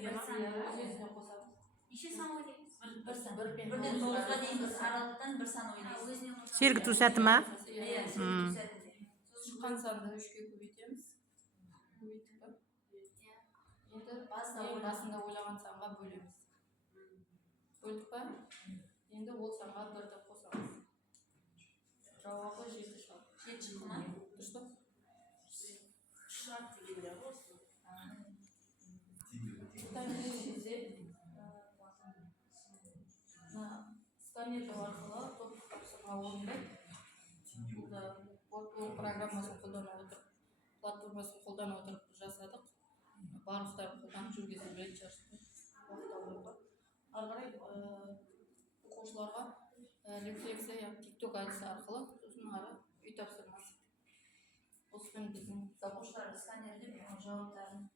Өзіне қосамыз. Неше сан ойлаймыз? Бірден 9-ға дейінгі аралықтан бір сан ойлайсыз. Сергіту сәті ма? Иә, сергіту сәтінде. Шыққан санды 3-ке көбейтеміз. Көбейттік па? Енді басында ойлаған санға бөлеміз. Бөлдік па? Енді ол санға 1-ді қосамыз. Жауабы 7 шығады. 7 шықты ма? Дұрыс па? Шығады дегенде осы. Сканер арқылы топтық тапсырма орындайды. Бұл программасын қолдана отырып, платформасын қолдана отырып жасадық. Барлықтарын қолданып жүргенде бірінші ашты. Ары қарай оқушыларға рефлексия, тикток әдісі арқылы сосын ары үй тапсырмасы. Осымен біздің оқушылар сканерлеп жауаптарын